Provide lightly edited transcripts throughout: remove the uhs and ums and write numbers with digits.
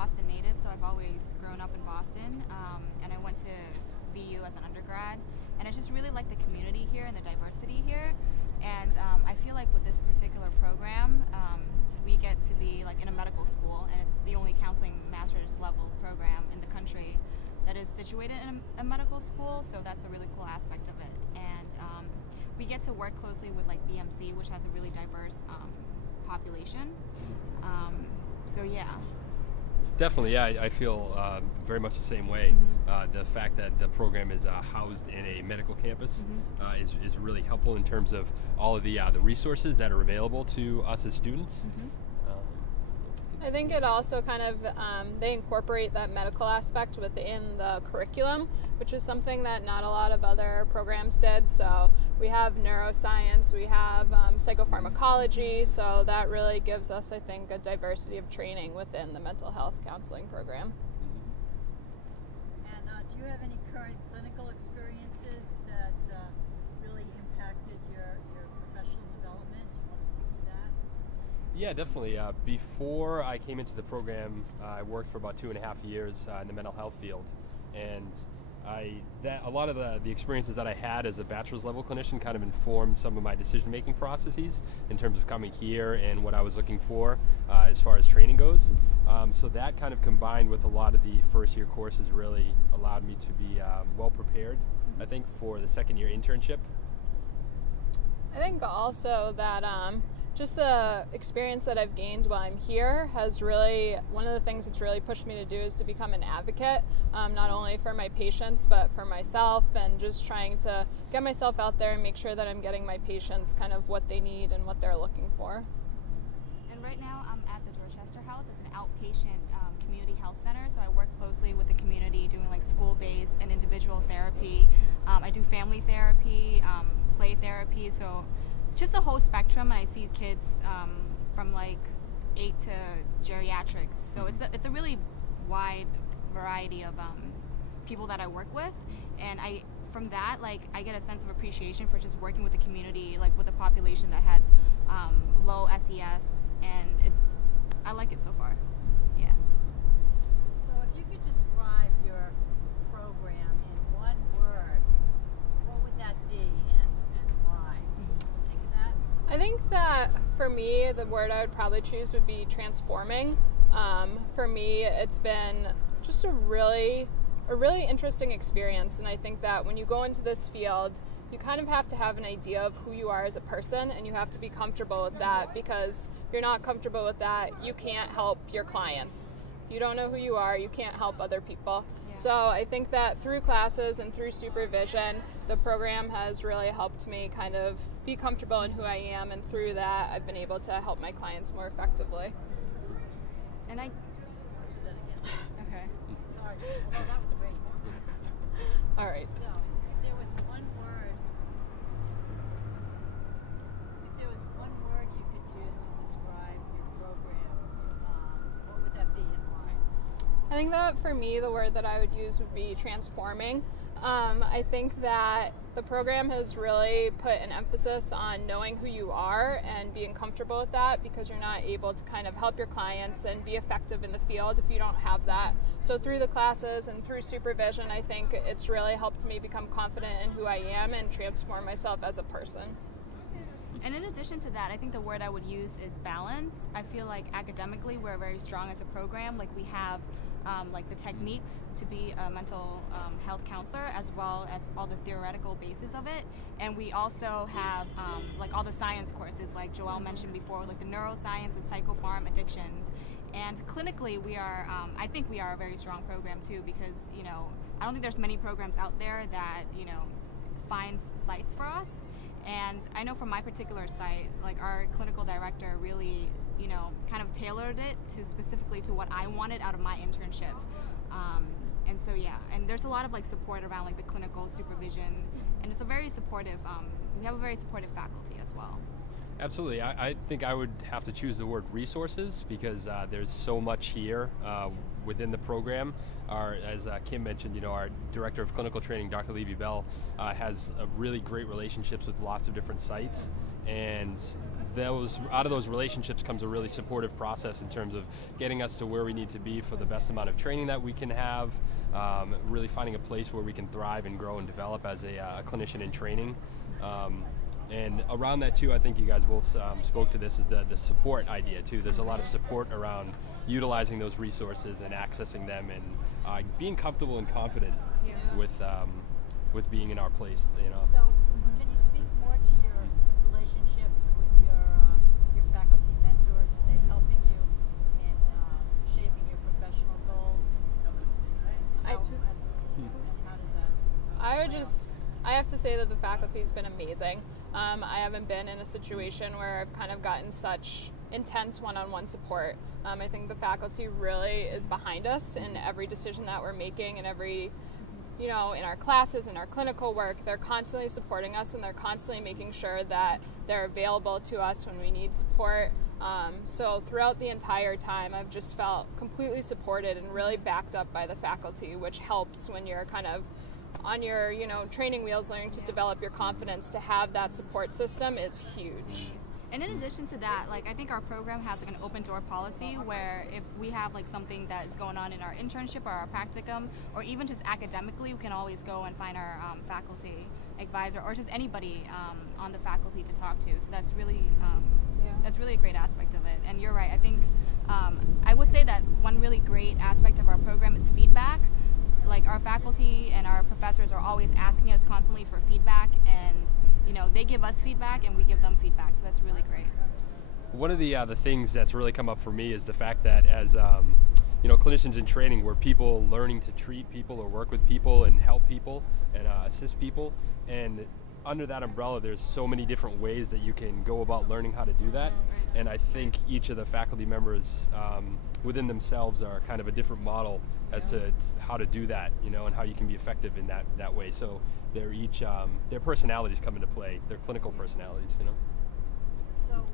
Boston native, so I've always grown up in Boston, and I went to BU as an undergrad, and I just really like the community here and the diversity here, and I feel like with this particular program, we get to be like in a medical school, and it's the only counseling master's level program in the country that is situated in a medical school, so that's a really cool aspect of it. And we get to work closely with like BMC, which has a really diverse population. So yeah. Definitely, yeah, I feel very much the same way. The fact that the program is housed in a medical campus is really helpful in terms of all of the resources that are available to us as students. I think it also kind of, they incorporate that medical aspect within the curriculum, which is something that not a lot of other programs did. So we have neuroscience, we have psychopharmacology, so that really gives us, I think, a diversity of training within the mental health counseling program. And do you have any current clinical experiences that really impacted your professional development? Do you want to speak to that? Yeah, definitely. Before I came into the program, I worked for about 2.5 years in the mental health field, and a lot of the experiences that I had as a bachelor's level clinician kind of informed some of my decision-making processes in terms of coming here and what I was looking for as far as training goes. So that kind of combined with a lot of the first-year courses really allowed me to be well prepared, I think, for the second-year internship. I think also that just the experience that I've gained while I'm here has really, one of the things that's really pushed me to do is to become an advocate, not only for my patients, but for myself, and just trying to get myself out there and make sure that I'm getting my patients kind of what they need and what they're looking for. And right now I'm at the Dorchester House. It's an outpatient community health center, so I work closely with the community doing like school-based and individual therapy. I do family therapy, play therapy, so just the whole spectrum. And I see kids from like 8 to geriatrics, so it's a really wide variety of people that I work with, and from that, like, I get a sense of appreciation for just working with the community, like with a population that has low SES, and I like it so far. Yeah. So if you could describe your program in one word, what would that be and why? Think of that? I think that for me, the word I would probably choose would be transforming. For me, it's been just a really interesting experience, and I think that when you go into this field, you kind of have to have an idea of who you are as a person, and you have to be comfortable with that, because if you're not comfortable with that, you can't help your clients. If you don't know who you are, you can't help other people. Yeah. So I think that through classes and through supervision, the program has really helped me kind of be comfortable in who I am, and through that, I've been able to help my clients more effectively. And Okay. Sorry. Well, that was great. All right. So, if there was one word you could use to describe your program, what would that be and why? I think that for me, the word that I would use would be transforming. I think that the program has really put an emphasis on knowing who you are and being comfortable with that, because you're not able to kind of help your clients and be effective in the field if you don't have that. So through the classes and through supervision, I think it's really helped me become confident in who I am and transform myself as a person. And in addition to that, I think the word I would use is balance. I feel like academically we're very strong as a program. Like we have like the techniques to be a mental health counselor, as well as all the theoretical basis of it. And we also have like all the science courses, like Joelle mentioned before, like the neuroscience and psychopharm addictions. And clinically, we are, I think we are a very strong program too, because, you know, I don't think there's many programs out there that, you know, finds sites for us. And I know from my particular site, like our clinical director really, you know, kind of tailored it to specifically to what I wanted out of my internship. And so yeah, and there's a lot of like support around like the clinical supervision, and it's a very supportive, we have a very supportive faculty as well. Absolutely. I think I would have to choose the word resources, because there's so much here within the program. As Kim mentioned, you know, our Director of Clinical Training, Dr. Levy Bell, has really great relationships with lots of different sites, and out of those relationships comes a really supportive process in terms of getting us to where we need to be for the best amount of training that we can have, really finding a place where we can thrive and grow and develop as a clinician in training. And around that too, I think you guys both spoke to this, is the support idea too. There's a lot of support around utilizing those resources and accessing them, and being comfortable and confident with being in our place. You know. So, can you speak more to your relationships with your faculty mentors? Are they helping you in shaping your professional goals? How does that? I have to say that the faculty's been amazing. I haven't been in a situation where I've kind of gotten such intense one-on-one support. I think the faculty really is behind us in every decision that we're making, and every, in our classes, in our clinical work. They're constantly supporting us, and they're constantly making sure that they're available to us when we need support. So throughout the entire time, I've just felt completely supported and really backed up by the faculty, which helps when you're kind of on your, training wheels, learning to develop your confidence. To have that support system is huge. And in addition to that, I think our program has an open door policy where if we have something that is going on in our internship or our practicum, or even just academically, we can always go and find our faculty advisor or just anybody on the faculty to talk to. So that's really a great aspect of it. And you're right. I think I would say that one really great aspect of our program is feedback. Our faculty and our professors are always asking us constantly for feedback, and they give us feedback and we give them feedback, so that's really great. One of the things that's really come up for me is the fact that as clinicians in training, we're people learning to treat people or work with people and help people and assist people, and under that umbrella there's so many different ways that you can go about learning how to do that. And I think each of the faculty members within themselves are kind of a different model as to how to do that, and how you can be effective in that way. So they're each, their personalities come into play, their clinical personalities, So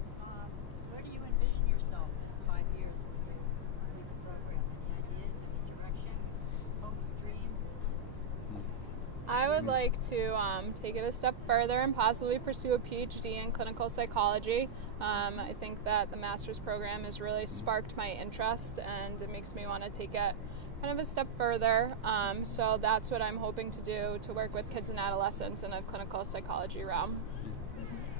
where do you envision yourself in 5 years with the program? Any ideas, any directions, hopes, dreams? I would like to take it a step further and possibly pursue a PhD in clinical psychology. I think that the master's program has really sparked my interest, and it makes me want to take it kind of a step further. So that's what I'm hoping to do, to work with kids and adolescents in a clinical psychology realm.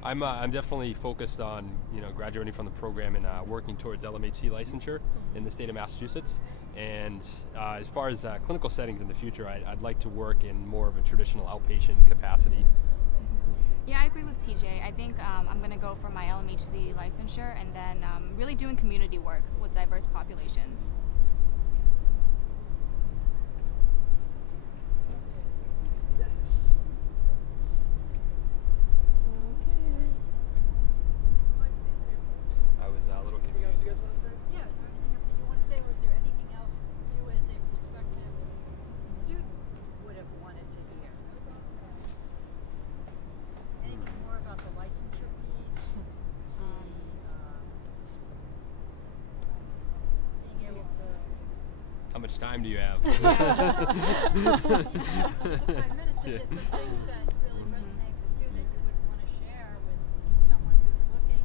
I'm definitely focused on graduating from the program and working towards LMHC licensure in the state of Massachusetts. And as far as clinical settings in the future, I'd like to work in more of a traditional outpatient capacity. Yeah, I agree with TJ. I think I'm going to go for my LMHC licensure and then really doing community work with diverse populations. I was a little confused. Yeah, is there anything else you want to say, or is there anything else you as a prospective student would have wanted to hear? Anything more about the licensure piece? Being able to... How much time do you have? 5 minutes of this, some things that really resonate with you that you would want to share with someone who's looking,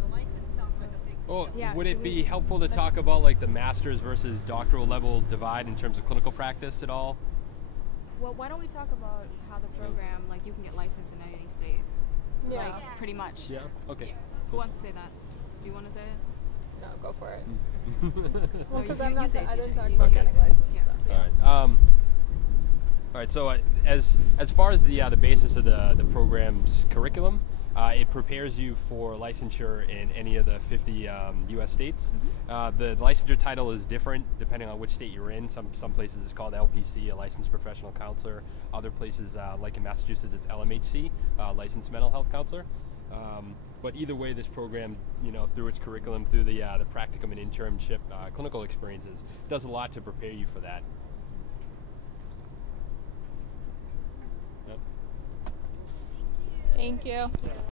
the license sounds like a big deal. Well, Yeah, would it be helpful to talk about the master's versus doctoral level divide in terms of clinical practice at all? Well, why don't we talk about how the program, you can get licensed in any state? Yeah. Pretty much. Yeah. Okay. Who wants to say that? Do you want to say it? No, go for it. No, Because you- I'm you not. say I TJ. didn't talk You about Okay. getting licensed. Yeah. So. All right. All right. So as far as the basis of the program's curriculum, it prepares you for licensure in any of the 50 U.S. states. The licensure title is different depending on which state you're in. Some places it's called LPC, a licensed professional counselor. Other places, like in Massachusetts, it's LMHC, licensed mental health counselor. But either way, this program, through its curriculum, through the practicum and internship clinical experiences, does a lot to prepare you for that. Yep. Thank you.